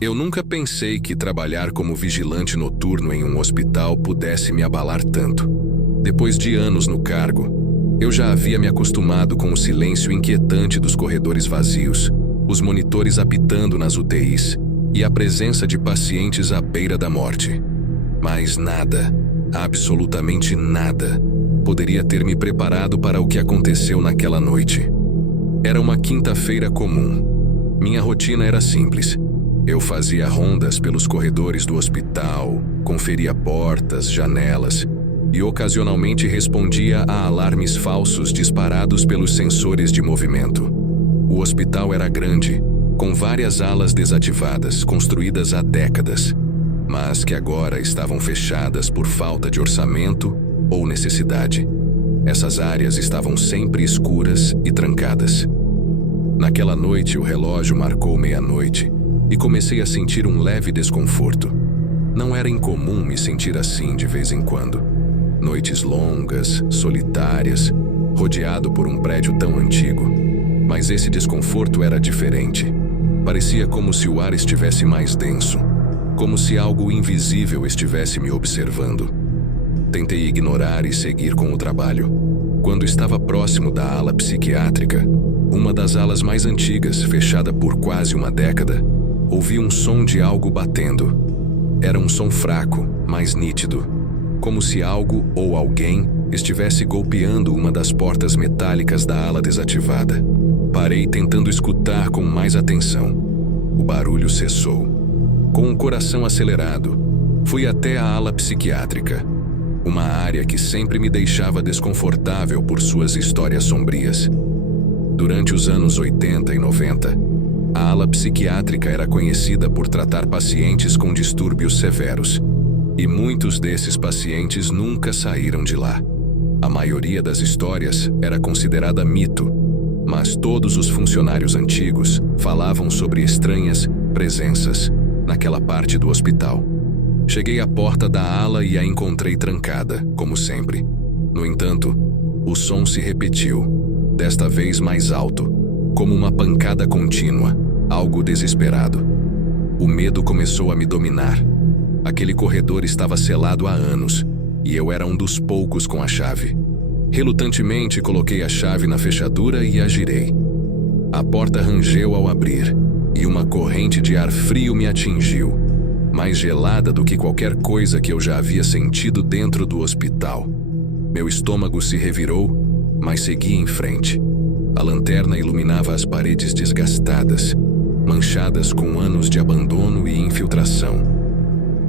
Eu nunca pensei que trabalhar como vigilante noturno em um hospital pudesse me abalar tanto. Depois de anos no cargo, eu já havia me acostumado com o silêncio inquietante dos corredores vazios, os monitores apitando nas UTIs e a presença de pacientes à beira da morte. Mas nada, absolutamente nada, poderia ter me preparado para o que aconteceu naquela noite. Era uma quinta-feira comum. Minha rotina era simples. Eu fazia rondas pelos corredores do hospital, conferia portas, janelas e ocasionalmente respondia a alarmes falsos disparados pelos sensores de movimento. O hospital era grande, com várias alas desativadas, construídas há décadas, mas que agora estavam fechadas por falta de orçamento ou necessidade. Essas áreas estavam sempre escuras e trancadas. Naquela noite, o relógio marcou meia-noite e comecei a sentir um leve desconforto. Não era incomum me sentir assim de vez em quando. Noites longas, solitárias, rodeado por um prédio tão antigo. Mas esse desconforto era diferente. Parecia como se o ar estivesse mais denso, como se algo invisível estivesse me observando. Tentei ignorar e seguir com o trabalho. Quando estava próximo da ala psiquiátrica, uma das alas mais antigas, fechada por quase uma década, ouvi um som de algo batendo. Era um som fraco, mas nítido, como se algo ou alguém estivesse golpeando uma das portas metálicas da ala desativada. Parei tentando escutar com mais atenção. O barulho cessou. Com o coração acelerado, fui até a ala psiquiátrica, uma área que sempre me deixava desconfortável por suas histórias sombrias. Durante os anos 80 e 90, a ala psiquiátrica era conhecida por tratar pacientes com distúrbios severos, e muitos desses pacientes nunca saíram de lá. A maioria das histórias era considerada mito, mas todos os funcionários antigos falavam sobre estranhas presenças naquela parte do hospital. Cheguei à porta da ala e a encontrei trancada, como sempre. No entanto, o som se repetiu, desta vez mais alto, como uma pancada contínua, algo desesperado. O medo começou a me dominar. Aquele corredor estava selado há anos, e eu era um dos poucos com a chave. Relutantemente coloquei a chave na fechadura e a girei. A porta rangeu ao abrir, e uma corrente de ar frio me atingiu, mais gelada do que qualquer coisa que eu já havia sentido dentro do hospital. Meu estômago se revirou, mas segui em frente. A lanterna iluminava as paredes desgastadas, manchadas com anos de abandono e infiltração.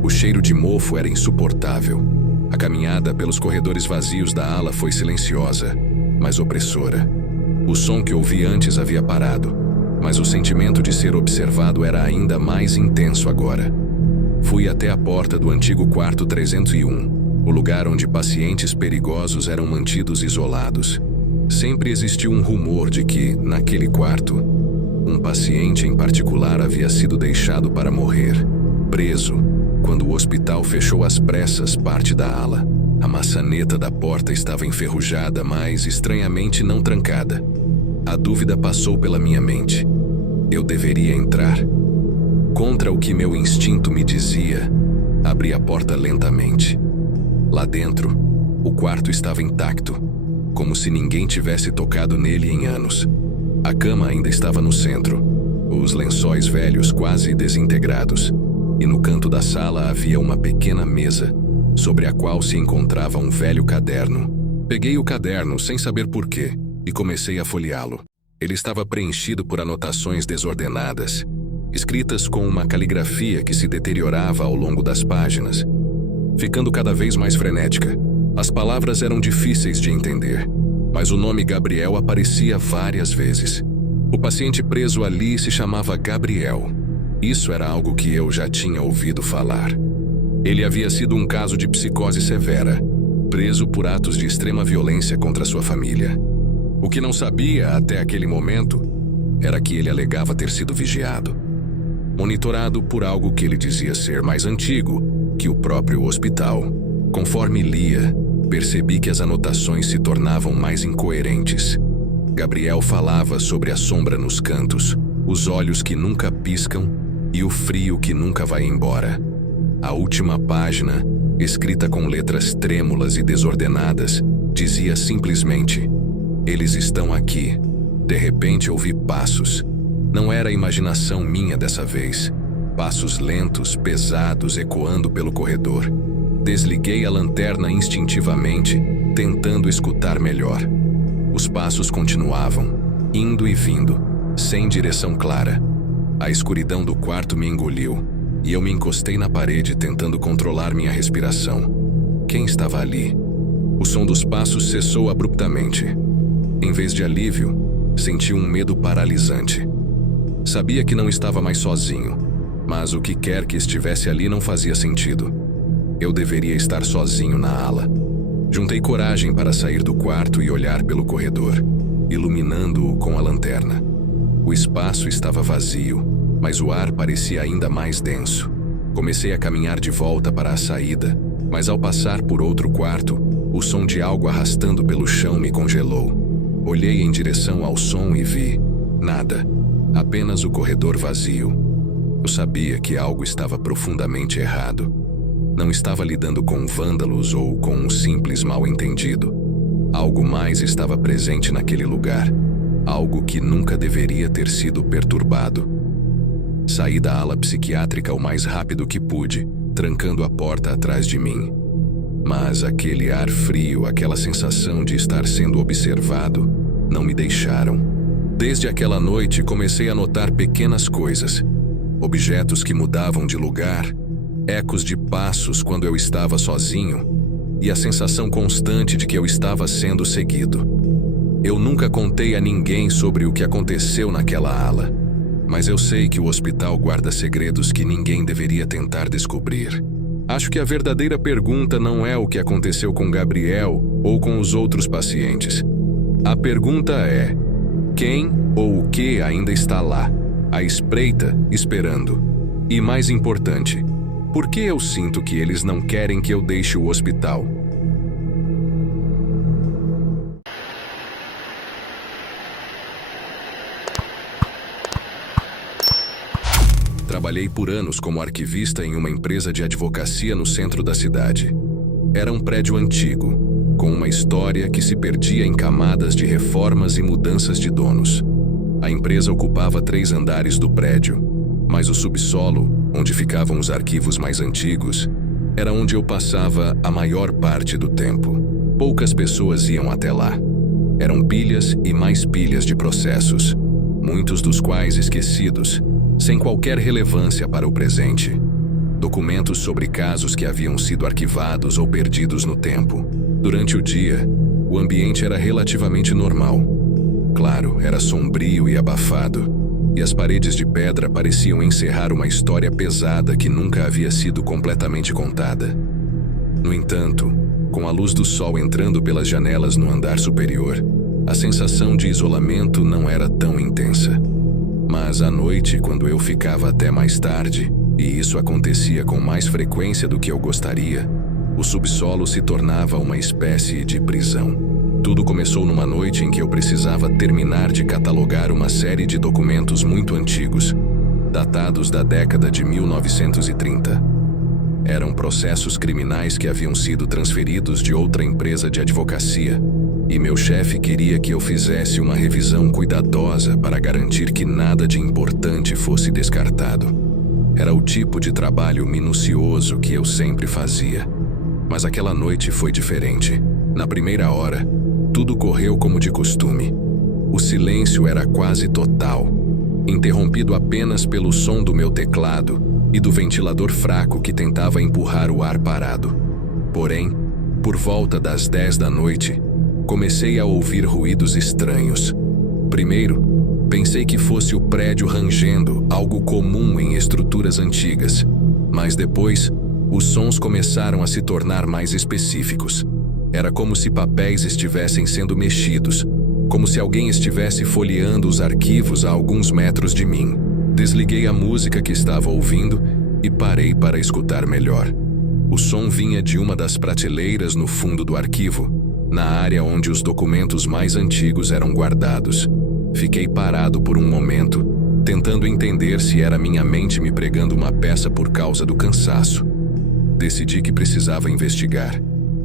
O cheiro de mofo era insuportável. A caminhada pelos corredores vazios da ala foi silenciosa, mas opressora. O som que ouvi antes havia parado, mas o sentimento de ser observado era ainda mais intenso agora. Fui até a porta do antigo quarto 301, o lugar onde pacientes perigosos eram mantidos isolados. Sempre existiu um rumor de que, naquele quarto, um paciente em particular havia sido deixado para morrer, preso, quando o hospital fechou às pressas parte da ala. A maçaneta da porta estava enferrujada, mas estranhamente não trancada. A dúvida passou pela minha mente. Eu deveria entrar. Contra o que meu instinto me dizia, abri a porta lentamente. Lá dentro, o quarto estava intacto, como se ninguém tivesse tocado nele em anos. A cama ainda estava no centro, os lençóis velhos quase desintegrados, e no canto da sala havia uma pequena mesa, sobre a qual se encontrava um velho caderno. Peguei o caderno sem saber porquê e comecei a folheá-lo. Ele estava preenchido por anotações desordenadas, escritas com uma caligrafia que se deteriorava ao longo das páginas, ficando cada vez mais frenética. As palavras eram difíceis de entender, mas o nome Gabriel aparecia várias vezes. O paciente preso ali se chamava Gabriel. Isso era algo que eu já tinha ouvido falar. Ele havia sido um caso de psicose severa, preso por atos de extrema violência contra sua família. O que não sabia até aquele momento era que ele alegava ter sido vigiado, monitorado por algo que ele dizia ser mais antigo que o próprio hospital. Conforme lia, percebi que as anotações se tornavam mais incoerentes. Gabriel falava sobre a sombra nos cantos, os olhos que nunca piscam e o frio que nunca vai embora. A última página, escrita com letras trêmulas e desordenadas, dizia simplesmente: "Eles estão aqui." De repente ouvi passos. Não era imaginação minha dessa vez. Passos lentos, pesados, ecoando pelo corredor. Desliguei a lanterna instintivamente, tentando escutar melhor. Os passos continuavam, indo e vindo, sem direção clara. A escuridão do quarto me engoliu, e eu me encostei na parede tentando controlar minha respiração. Quem estava ali? O som dos passos cessou abruptamente. Em vez de alívio, senti um medo paralisante. Sabia que não estava mais sozinho, mas o que quer que estivesse ali não fazia sentido. Eu deveria estar sozinho na ala. Juntei coragem para sair do quarto e olhar pelo corredor, iluminando-o com a lanterna. O espaço estava vazio, mas o ar parecia ainda mais denso. Comecei a caminhar de volta para a saída, mas ao passar por outro quarto, o som de algo arrastando pelo chão me congelou. Olhei em direção ao som e vi nada, apenas o corredor vazio. Eu sabia que algo estava profundamente errado. Não estava lidando com vândalos ou com um simples mal-entendido. Algo mais estava presente naquele lugar, algo que nunca deveria ter sido perturbado. Saí da ala psiquiátrica o mais rápido que pude, trancando a porta atrás de mim. Mas aquele ar frio, aquela sensação de estar sendo observado, não me deixaram. Desde aquela noite comecei a notar pequenas coisas. Objetos que mudavam de lugar, ecos de passos quando eu estava sozinho, e a sensação constante de que eu estava sendo seguido. Eu nunca contei a ninguém sobre o que aconteceu naquela ala, mas eu sei que o hospital guarda segredos que ninguém deveria tentar descobrir. Acho que a verdadeira pergunta não é o que aconteceu com Gabriel ou com os outros pacientes. A pergunta é: quem ou o que ainda está lá, à espreita, esperando? E mais importante, por que eu sinto que eles não querem que eu deixe o hospital? Trabalhei por anos como arquivista em uma empresa de advocacia no centro da cidade. Era um prédio antigo, com uma história que se perdia em camadas de reformas e mudanças de donos. A empresa ocupava 3 andares do prédio, mas o subsolo, onde ficavam os arquivos mais antigos, era onde eu passava a maior parte do tempo. Poucas pessoas iam até lá. Eram pilhas e mais pilhas de processos, muitos dos quais esquecidos, sem qualquer relevância para o presente. Documentos sobre casos que haviam sido arquivados ou perdidos no tempo. Durante o dia, o ambiente era relativamente normal. Claro, era sombrio e abafado, e as paredes de pedra pareciam encerrar uma história pesada que nunca havia sido completamente contada. No entanto, com a luz do sol entrando pelas janelas no andar superior, a sensação de isolamento não era tão intensa. Mas à noite, quando eu ficava até mais tarde, e isso acontecia com mais frequência do que eu gostaria, o subsolo se tornava uma espécie de prisão. Tudo começou numa noite em que eu precisava terminar de catalogar uma série de documentos muito antigos, datados da década de 1930. Eram processos criminais que haviam sido transferidos de outra empresa de advocacia, e meu chefe queria que eu fizesse uma revisão cuidadosa para garantir que nada de importante fosse descartado. Era o tipo de trabalho minucioso que eu sempre fazia. Mas aquela noite foi diferente. Na primeira hora, tudo correu como de costume. O silêncio era quase total, interrompido apenas pelo som do meu teclado e do ventilador fraco que tentava empurrar o ar parado. Porém, por volta das 10 da noite, comecei a ouvir ruídos estranhos. Primeiro, pensei que fosse o prédio rangendo, algo comum em estruturas antigas. Mas depois, os sons começaram a se tornar mais específicos. Era como se papéis estivessem sendo mexidos, como se alguém estivesse folheando os arquivos a alguns metros de mim. Desliguei a música que estava ouvindo e parei para escutar melhor. O som vinha de uma das prateleiras no fundo do arquivo, na área onde os documentos mais antigos eram guardados. Fiquei parado por um momento, tentando entender se era minha mente me pregando uma peça por causa do cansaço. Decidi que precisava investigar.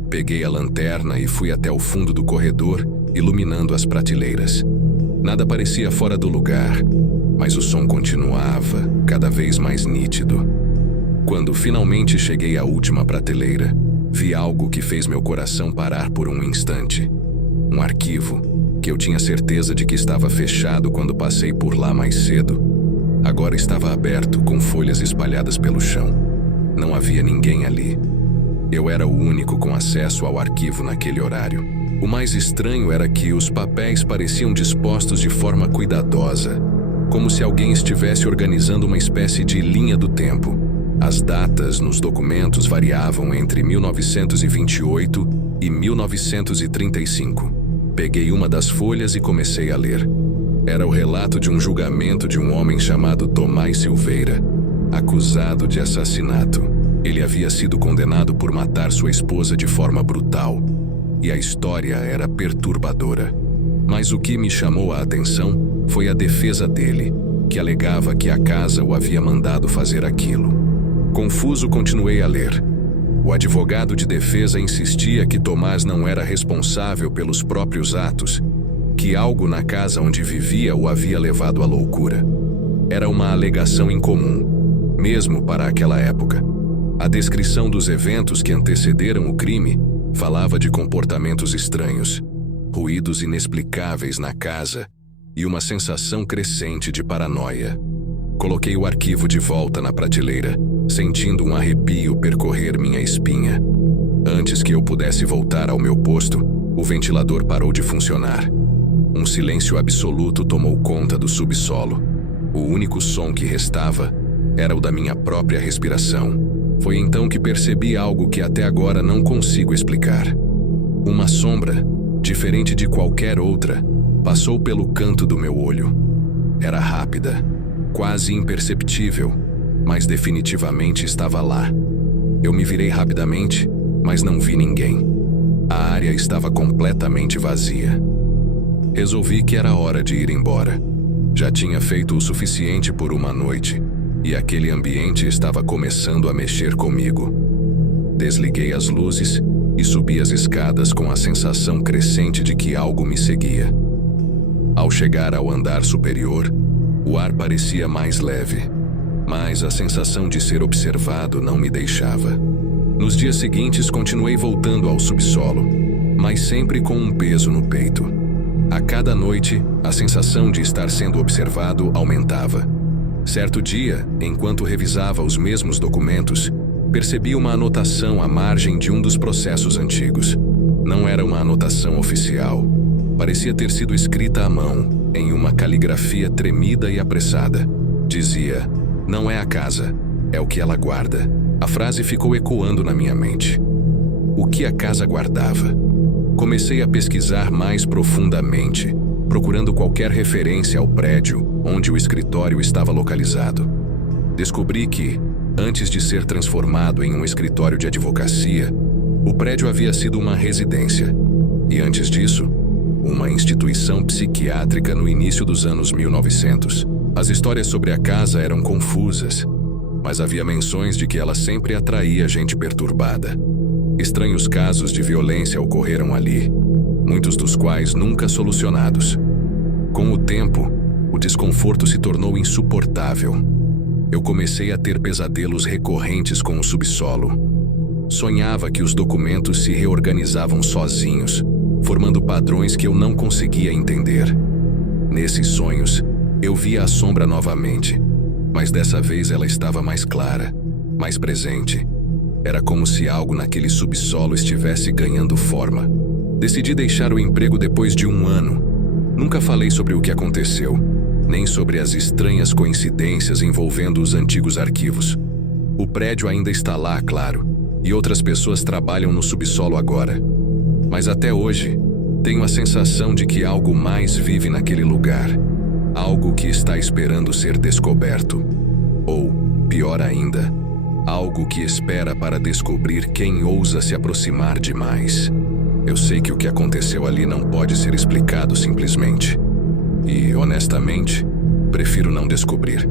Peguei a lanterna e fui até o fundo do corredor, iluminando as prateleiras. Nada parecia fora do lugar, mas o som continuava, cada vez mais nítido. Quando finalmente cheguei à última prateleira, vi algo que fez meu coração parar por um instante. Um arquivo, que eu tinha certeza de que estava fechado quando passei por lá mais cedo. Agora estava aberto, com folhas espalhadas pelo chão. Não havia ninguém ali. Eu era o único com acesso ao arquivo naquele horário. O mais estranho era que os papéis pareciam dispostos de forma cuidadosa, como se alguém estivesse organizando uma espécie de linha do tempo. As datas nos documentos variavam entre 1928 e 1935. Peguei uma das folhas e comecei a ler. Era o relato de um julgamento de um homem chamado Tomás Silveira, acusado de assassinato. Ele havia sido condenado por matar sua esposa de forma brutal, e a história era perturbadora. Mas o que me chamou a atenção foi a defesa dele, que alegava que a casa o havia mandado fazer aquilo. Confuso, continuei a ler. O advogado de defesa insistia que Tomás não era responsável pelos próprios atos, que algo na casa onde vivia o havia levado à loucura. Era uma alegação incomum, mesmo para aquela época. A descrição dos eventos que antecederam o crime falava de comportamentos estranhos, ruídos inexplicáveis na casa e uma sensação crescente de paranoia. Coloquei o arquivo de volta na prateleira, sentindo um arrepio percorrer minha espinha. Antes que eu pudesse voltar ao meu posto, o ventilador parou de funcionar. Um silêncio absoluto tomou conta do subsolo. O único som que restava era o da minha própria respiração. Foi então que percebi algo que até agora não consigo explicar. Uma sombra, diferente de qualquer outra, passou pelo canto do meu olho. Era rápida, quase imperceptível, mas definitivamente estava lá. Eu me virei rapidamente, mas não vi ninguém. A área estava completamente vazia. Resolvi que era hora de ir embora. Já tinha feito o suficiente por uma noite, e aquele ambiente estava começando a mexer comigo. Desliguei as luzes e subi as escadas com a sensação crescente de que algo me seguia. Ao chegar ao andar superior, o ar parecia mais leve, mas a sensação de ser observado não me deixava. Nos dias seguintes, continuei voltando ao subsolo, mas sempre com um peso no peito. A cada noite, a sensação de estar sendo observado aumentava. Certo dia, enquanto revisava os mesmos documentos, percebi uma anotação à margem de um dos processos antigos. Não era uma anotação oficial. Parecia ter sido escrita à mão, em uma caligrafia tremida e apressada. Dizia: "Não é a casa, é o que ela guarda." A frase ficou ecoando na minha mente. O que a casa guardava? Comecei a pesquisar mais profundamente, procurando qualquer referência ao prédio onde o escritório estava localizado. Descobri que, antes de ser transformado em um escritório de advocacia, o prédio havia sido uma residência, e antes disso, uma instituição psiquiátrica no início dos anos 1900. As histórias sobre a casa eram confusas, mas havia menções de que ela sempre atraía gente perturbada. Estranhos casos de violência ocorreram ali, muitos dos quais nunca solucionados. Com o tempo, o desconforto se tornou insuportável. Eu comecei a ter pesadelos recorrentes com o subsolo. Sonhava que os documentos se reorganizavam sozinhos, formando padrões que eu não conseguia entender. Nesses sonhos, eu via a sombra novamente, mas dessa vez ela estava mais clara, mais presente. Era como se algo naquele subsolo estivesse ganhando forma. Decidi deixar o emprego depois de 1 ano. Nunca falei sobre o que aconteceu, nem sobre as estranhas coincidências envolvendo os antigos arquivos. O prédio ainda está lá, claro, e outras pessoas trabalham no subsolo agora. Mas até hoje, tenho a sensação de que algo mais vive naquele lugar. Algo que está esperando ser descoberto. Ou, pior ainda, algo que espera para descobrir quem ousa se aproximar demais. Eu sei que o que aconteceu ali não pode ser explicado simplesmente. E, honestamente, prefiro não descobrir.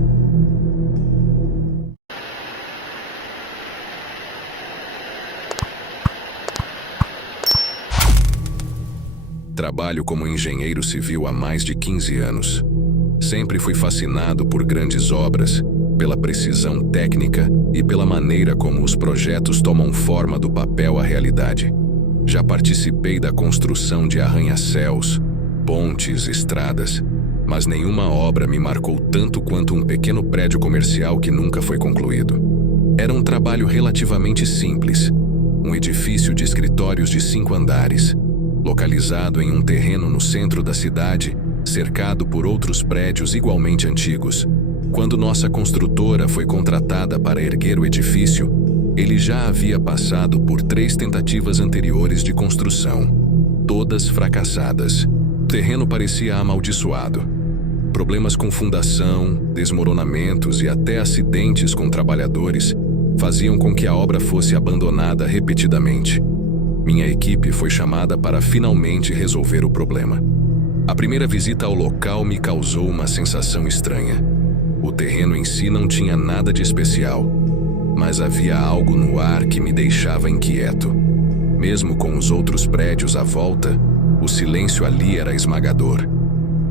Trabalho como engenheiro civil há mais de 15 anos. Sempre fui fascinado por grandes obras, pela precisão técnica e pela maneira como os projetos tomam forma do papel à realidade. Já participei da construção de arranha-céus, pontes, estradas, mas nenhuma obra me marcou tanto quanto um pequeno prédio comercial que nunca foi concluído. Era um trabalho relativamente simples, um edifício de escritórios de 5 andares, localizado em um terreno no centro da cidade, cercado por outros prédios igualmente antigos. Quando nossa construtora foi contratada para erguer o edifício, ele já havia passado por 3 tentativas anteriores de construção, todas fracassadas. O terreno parecia amaldiçoado. Problemas com fundação, desmoronamentos e até acidentes com trabalhadores faziam com que a obra fosse abandonada repetidamente. Minha equipe foi chamada para finalmente resolver o problema. A primeira visita ao local me causou uma sensação estranha. O terreno em si não tinha nada de especial, mas havia algo no ar que me deixava inquieto. Mesmo com os outros prédios à volta, o silêncio ali era esmagador.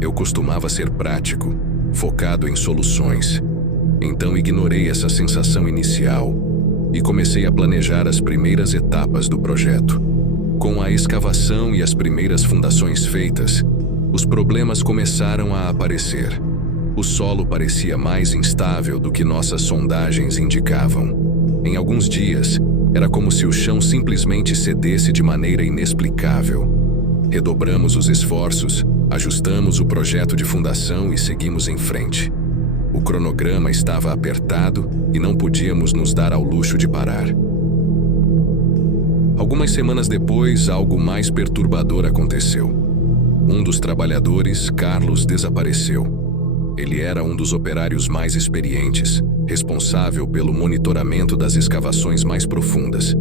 Eu costumava ser prático, focado em soluções. Então ignorei essa sensação inicial e comecei a planejar as primeiras etapas do projeto. Com a escavação e as primeiras fundações feitas, os problemas começaram a aparecer. O solo parecia mais instável do que nossas sondagens indicavam. Em alguns dias, era como se o chão simplesmente cedesse de maneira inexplicável. Redobramos os esforços, ajustamos o projeto de fundação e seguimos em frente. O cronograma estava apertado e não podíamos nos dar ao luxo de parar. Algumas semanas depois, algo mais perturbador aconteceu. Um dos trabalhadores, Carlos, desapareceu. Ele era um dos operários mais experientes, responsável pelo monitoramento das escavações mais profundas.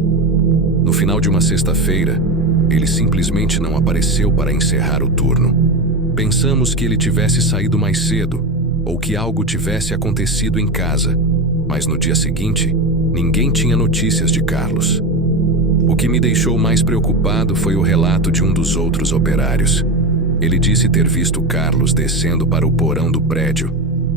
No final de uma sexta-feira, ele simplesmente não apareceu para encerrar o turno. Pensamos que ele tivesse saído mais cedo, ou que algo tivesse acontecido em casa, mas no dia seguinte, ninguém tinha notícias de Carlos. O que me deixou mais preocupado foi o relato de um dos outros operários. Ele disse ter visto Carlos descendo para o porão do prédio,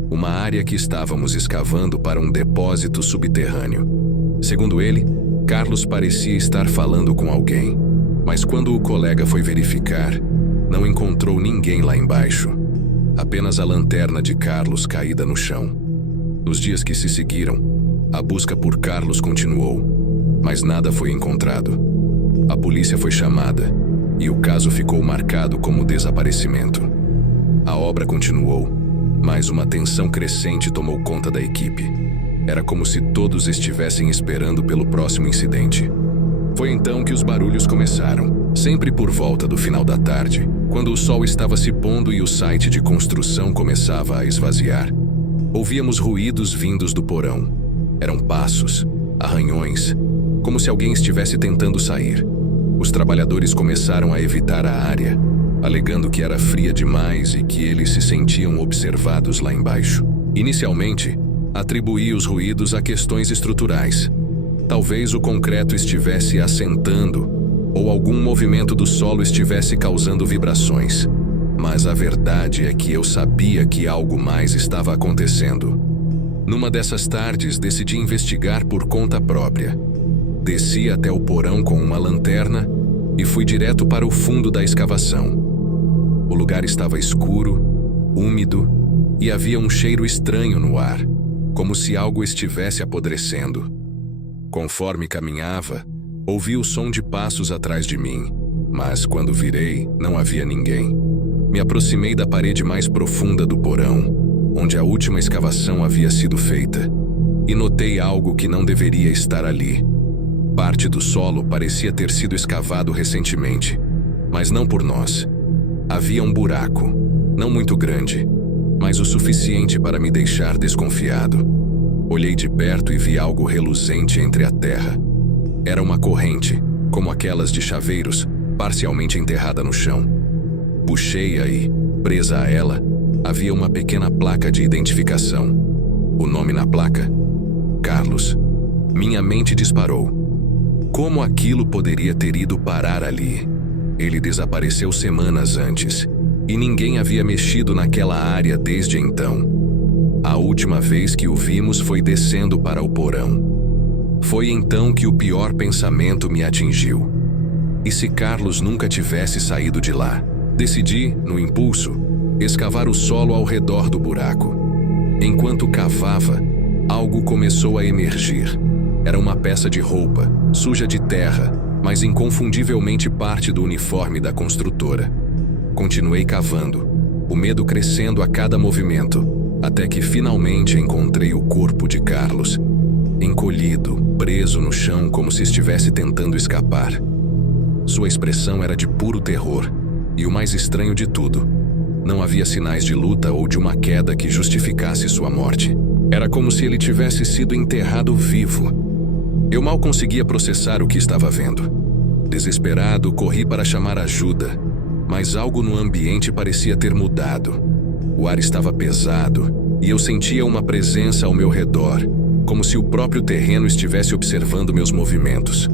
uma área que estávamos escavando para um depósito subterrâneo. Segundo ele, Carlos parecia estar falando com alguém, mas quando o colega foi verificar, não encontrou ninguém lá embaixo. Apenas a lanterna de Carlos caída no chão. Nos dias que se seguiram, a busca por Carlos continuou, mas nada foi encontrado. A polícia foi chamada e o caso ficou marcado como desaparecimento. A obra continuou, mas uma tensão crescente tomou conta da equipe. Era como se todos estivessem esperando pelo próximo incidente. Foi então que os barulhos começaram, sempre por volta do final da tarde, quando o sol estava se pondo e o site de construção começava a esvaziar. Ouvíamos ruídos vindos do porão. Eram passos, arranhões, como se alguém estivesse tentando sair. Os trabalhadores começaram a evitar a área, alegando que era fria demais e que eles se sentiam observados lá embaixo. Inicialmente, atribuí os ruídos a questões estruturais. Talvez o concreto estivesse assentando ou algum movimento do solo estivesse causando vibrações. Mas a verdade é que eu sabia que algo mais estava acontecendo. Numa dessas tardes, decidi investigar por conta própria. Desci até o porão com uma lanterna e fui direto para o fundo da escavação. O lugar estava escuro, úmido e havia um cheiro estranho no ar, como se algo estivesse apodrecendo. Conforme caminhava, ouvi o som de passos atrás de mim, mas quando virei, não havia ninguém. Me aproximei da parede mais profunda do porão, onde a última escavação havia sido feita, e notei algo que não deveria estar ali. Parte do solo parecia ter sido escavado recentemente, mas não por nós. Havia um buraco, não muito grande, mas o suficiente para me deixar desconfiado. Olhei de perto e vi algo reluzente entre a terra. Era uma corrente, como aquelas de chaveiros, parcialmente enterrada no chão. Puxei-a e, presa a ela, Havia uma pequena placa de identificação. O nome na placa? Carlos. Minha mente disparou. Como aquilo poderia ter ido parar ali? Ele desapareceu semanas antes, e ninguém havia mexido naquela área desde então. A última vez que o vimos foi descendo para o porão. Foi então que o pior pensamento me atingiu. E se Carlos nunca tivesse saído de lá? Decidi, no impulso, escavar o solo ao redor do buraco. Enquanto cavava, algo começou a emergir. Era uma peça de roupa, suja de terra, mas inconfundivelmente parte do uniforme da construtora. Continuei cavando, o medo crescendo a cada movimento, até que finalmente encontrei o corpo de Carlos, encolhido, preso no chão como se estivesse tentando escapar. Sua expressão era de puro terror, e o mais estranho de tudo, não havia sinais de luta ou de uma queda que justificasse sua morte. Era como se ele tivesse sido enterrado vivo. Eu mal conseguia processar o que estava vendo. Desesperado, corri para chamar ajuda, mas algo no ambiente parecia ter mudado. O ar estava pesado, e eu sentia uma presença ao meu redor, como se o próprio terreno estivesse observando meus movimentos.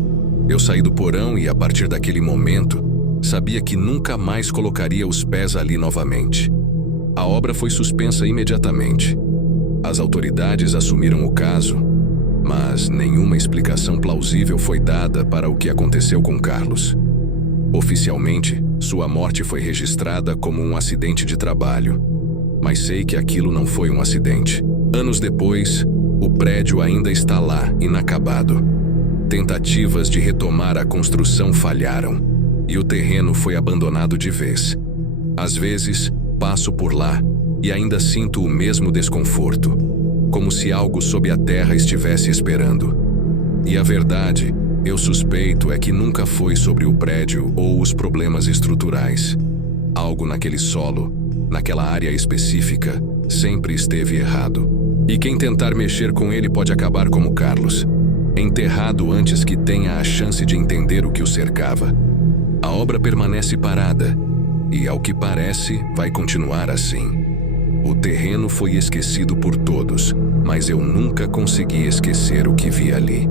Eu saí do porão e, a partir daquele momento, sabia que nunca mais colocaria os pés ali novamente. A obra foi suspensa imediatamente. As autoridades assumiram o caso, mas nenhuma explicação plausível foi dada para o que aconteceu com Carlos. Oficialmente, sua morte foi registrada como um acidente de trabalho, mas sei que aquilo não foi um acidente. Anos depois, o prédio ainda está lá, inacabado. Tentativas de retomar a construção falharam, e o terreno foi abandonado de vez. Às vezes, passo por lá e ainda sinto o mesmo desconforto, como se algo sob a terra estivesse esperando. E a verdade, eu suspeito, é que nunca foi sobre o prédio ou os problemas estruturais. Algo naquele solo, naquela área específica, sempre esteve errado. E quem tentar mexer com ele pode acabar como Carlos, enterrado antes que tenha a chance de entender o que o cercava. A obra permanece parada, e ao que parece, vai continuar assim. O terreno foi esquecido por todos, mas eu nunca consegui esquecer o que vi ali.